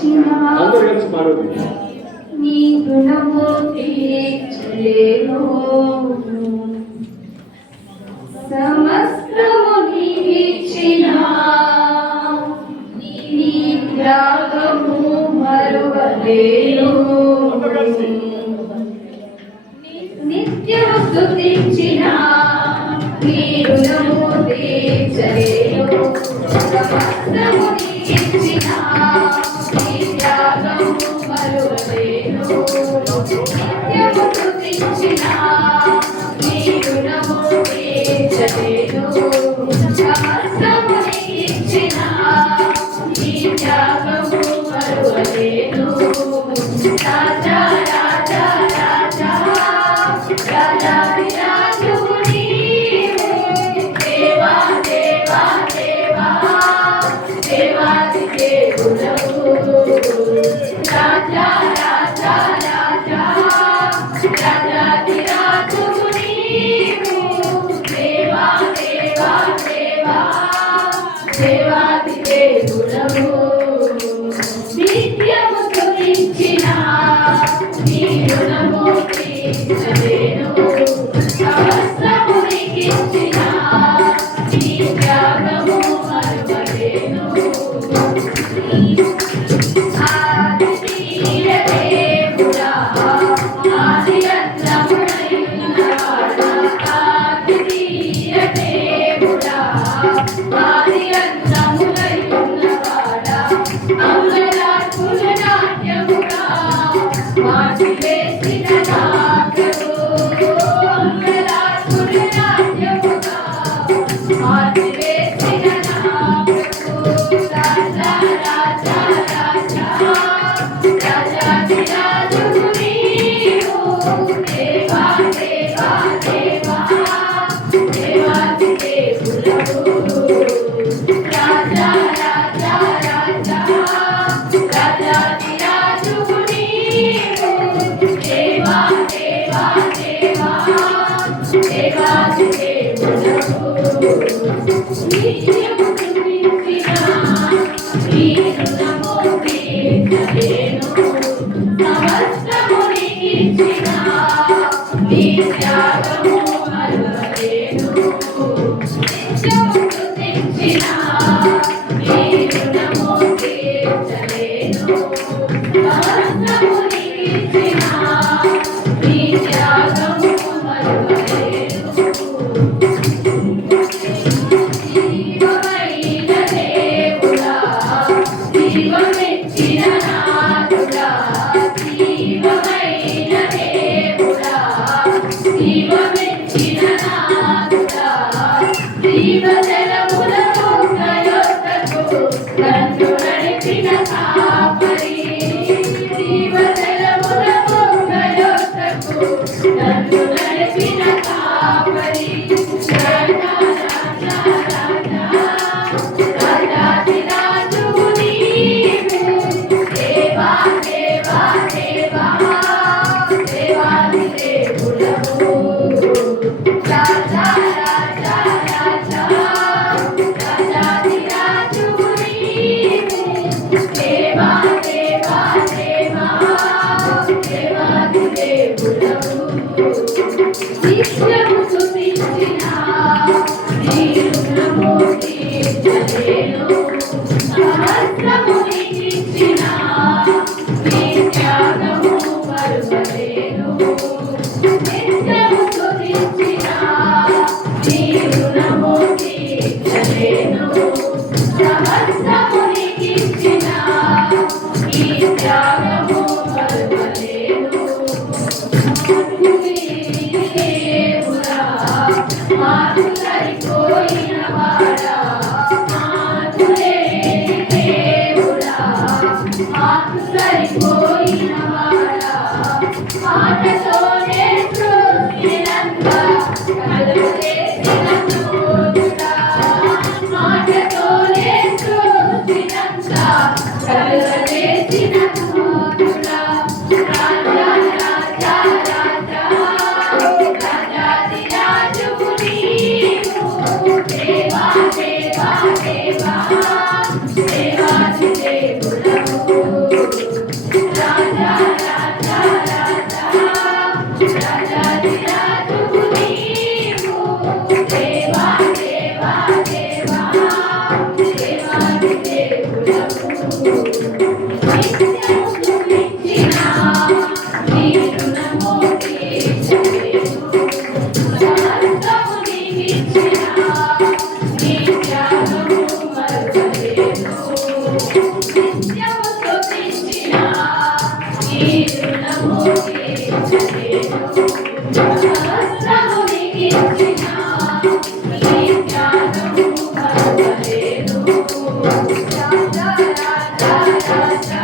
అందరూ కలిసి పాడోది. నీ రుణము తీర్చలేను, సమస్తము నీకిచ్చిన నీ త్యాగము మరువలేను. నిత్యము స్తుతించిన నీ రుణము తీర్చలేను, సమస్తము నీకిచ్చిన నీ త్యాగము మరువలేను. నిత్యము స్తుతించిన నీ రుణము తీర్చలేను, సమస్తము నీకిచ్చిన నీ త్యాగము మరువలేను. రాజా రాజా రాజా రాజాది రాజువు నీవే, దేవా దేవా దేవా దేవాది దేవుడవు. రాజా రాజా రాజా రాజాది రాజువు నీవే, దేవా దేవా దేవా దేవాది దేవుడవు. నిత్యము స్తుతించిన నీ రుణము తీర్చలేను, సమస్తము నీకిచ్చిన నీ త్యాగము మరువలేను. ఆది తీర దేవుడా, ఆది అంతమునయున్నవాడా, ఆది తీర దేవుడా, ఆది అంతమునయున్నవాడా, అంగలార్పుల నాట్యముగా మార్చివేసిన నాట్యము, అంగలార్పుల నాట్యముగా మార్చివేసిన నాట్యము. రాజా రాజా రాజా రాజాది రాజువు నీవు, దేవా దేవా దేవా దేవాది దేవుడవు. రాజా రాజా రాజా రాజాది రాజువు నీవు, దేవా దేవా దేవా దేవాది దేవుడవు. నిత్యము స్తుతించిన నీ రుణము తీర్చలేను, సమస్తము నీకిచ్చిన నీ త్యాగము మరువలేను. నిత్యము స్తుతించిన నీ రుణము తీర్చలేను, సమస్తము నీకిచ్చిన నీ త్యాగము మరువలేను. జీవమైన దేవుడా, జీవమిచ్చిన నాథుడా, జీవమైన దేవుడా, జీవమిచ్చిన నాథుడా, జీవజలములకు ప్రయోగకు నన్ను నడిపిన కాపరి, జీవజలములకు ప్రయోగకు నన్ను నడిపిన కాపరి. రాజా రాజా రాజా రాజాది రాజువు నీవే, దేవా దేవా దేవా దేవాది దేవుడవు. రాజా రాజా రాజా రాజాది రాజువు నీవే, దేవా దేవా దేవా దేవాది దేవుడవు. నిత్యము స్తుతించిన నీ రుణము తీర్చలేను, సమస్తము నీకిచ్చిన నీ త్యాగము మరువలేను. నిత్యము స్తుతించిన నీ రుణము తీర్చలేను, సమస్తము నీకిచ్చిన నీ త్యాగము మరువలేను. దేవుడా, మాకు సరిపోయిన వాడా, మాతులేని దేవుడా, మాకు సరిపోయిన వాడా, మాటతోనే సృష్టినంత కలుగజేసిన సూర్యుడా, మాటతోనే సృష్టినంత కలుగజేసిన సూర్యుడా. రాజా రాజా రాజా రాజాది రాజువు నీవు, దేవా దేవా దేవా దేవాది దేవుడవు. నిత్యము స్తుతించిన నీ రుణము తీర్చలేను. సమస్తము నీకిచ్చిన నీ త్యాగము మరువలేను. నిత్యము స్తుతించిన నీ రుణము తీర్చలేను. సమస్తము నీకిచ్చిన నీ త్యాగము మరువలేను. రాజా రాజా రాజా